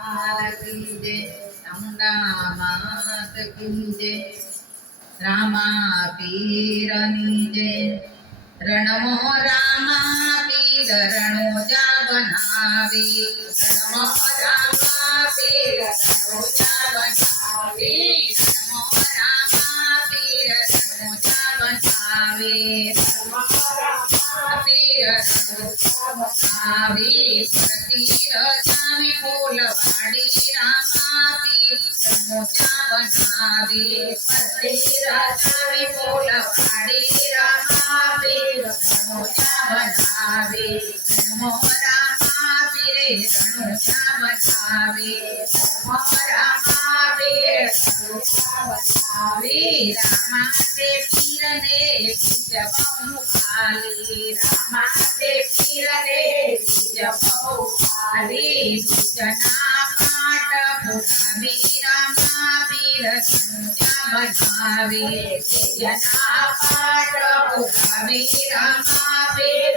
హారతిందే సంగ్రామాతకిందే రామాపీరనిదే. రణమో రామాపీర రణో జాబనావి రణమో రామాపీర రణో జాబనావి రణమో రామాపీర రణో జాబనావి రణమో રમાવી સતી રચાની ફૂલવાડી રામાવી રમોચા બનાવી સતી રચાની ફૂલવાડી રામાવી રમોચા બનાવી રમો રામાવી રે રણુચા બનાવી રમો રામા बसावे रामा दे पीरने बीजबहुकाली रामा दे पीरने बीजबहुकाली बीजना पाट पुरावी रामा पीर संजा पाट पुरावी रामा पीर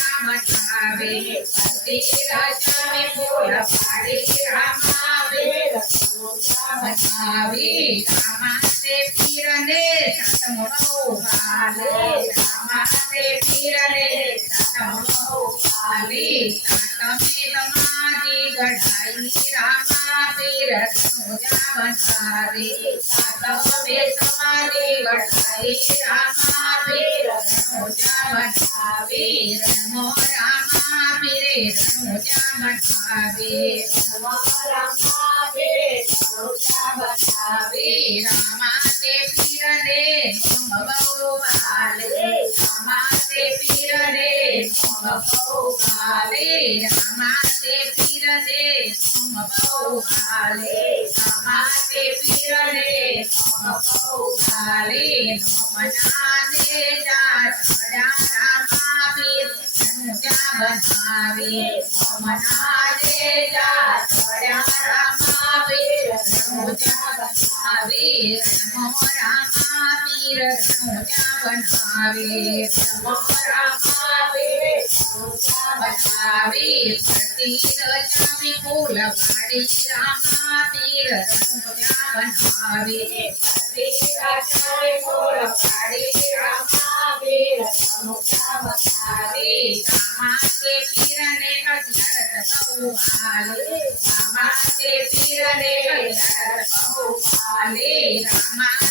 ફૂલવાડી રામા પીર રણોજા બનાવી ભરતી રજાવી ફૂલવાડી રામા પીર રણોજા બનાવી રામા તે પીરને પદમ બહુ ગાલી રામા તે પીરને પદમ બહુ ગાલી પાદમે પુત્રગઢ આવ્યા રામા પીર રણોજા બનાવી પાદમે પુત્રગઢ આવ્યા રામા પીર રણોજા બનાવી રણમો રામા પીર રણોજા બનાવી રણમો રામા પીર રણોજા બનાવી પ્રતિ રજાવી ફૂલવાડી રામા પીર રણોજા બનાવી પ્રતિ રજાવી ફૂલવાડી રામા પીર રણોજા બનાવી રામા તે પીરને સાતમો ગાલે રામા गढ़ाई रामा पीर जावतारे सातव में समारे गढ़ाई रामा पीर जावतारे नमो रामा पीरे जावतारे नमो रामा पीरे जावतारे रामा ते पीर ने नमो भगवान रामा ते पौकाले हमारे पीर दे हम पौकाले हमारे पीर दे हम पौकाले हम जाने जा छोड़ा रामावीर जा बनावे हम जाने जा छोड़ा रामावीर जा बनावे नमो जा बनावे नमो रामावीर ಭಾವೇ ತೀರವಚಾಮಿ ಮೂಲ ಪಾಡಿ ರಾಮ ತೀರ ಭಾವೇ ತೀರವಚಾಮಿ ಮೂಲ ಪಾಡಿ ರಾಮ ತೀರ ಭಾವೇ ರಾಮಾತೆ ಪೀರನೆ ಅಜ್ಞರತ ಬಹುವಾಲೆ ರಾಮಾತೆ ಪೀರನೆ ಅಜ್ಞರತ ಬಹುವಾಲೆ ರಾಮಾತೆ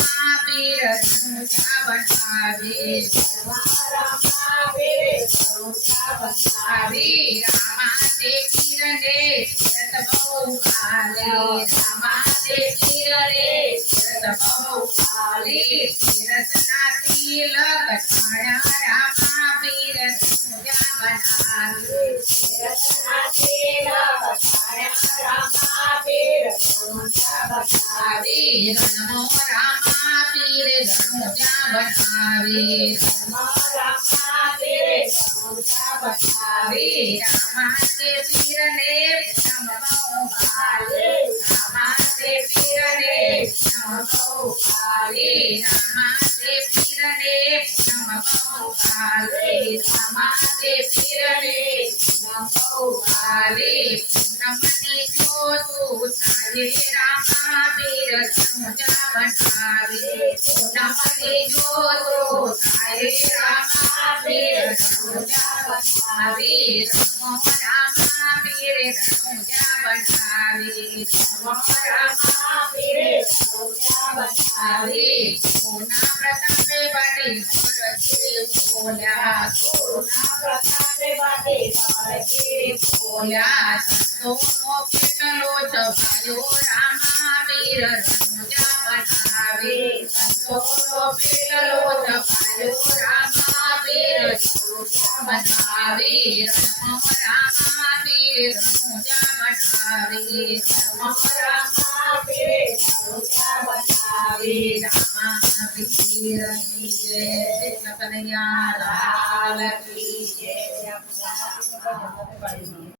વાલે રામા તે પીરને અગિયાર બહુ વાલે રામા તે પીરને અગિયાર બહુ વાલે અગિયાર સાદર સાડ સીતા રામા પીર રણુજા બનાવે અગિયાર સાદર સાડ સીતા રામા પીર રણુજા બનાવે રણમો Namaste, Jyotu, Sare Rama, Veerasa. Mahavir नमो रामावीर पूजा बढ़ावीर नमो रामावीर पूजा बढ़ावीर पूना प्रताप बटे भरते भोला पूना प्रताप बटे भरते के चलो चबायो रामावीर पूजा बढ़ावीर संतों के चलो चबायो Rama Rama Hare Ramuja Manari Rama Rama Hare Ramuja Manari Rama Hare Krishna Kanaya Lal Ki Jai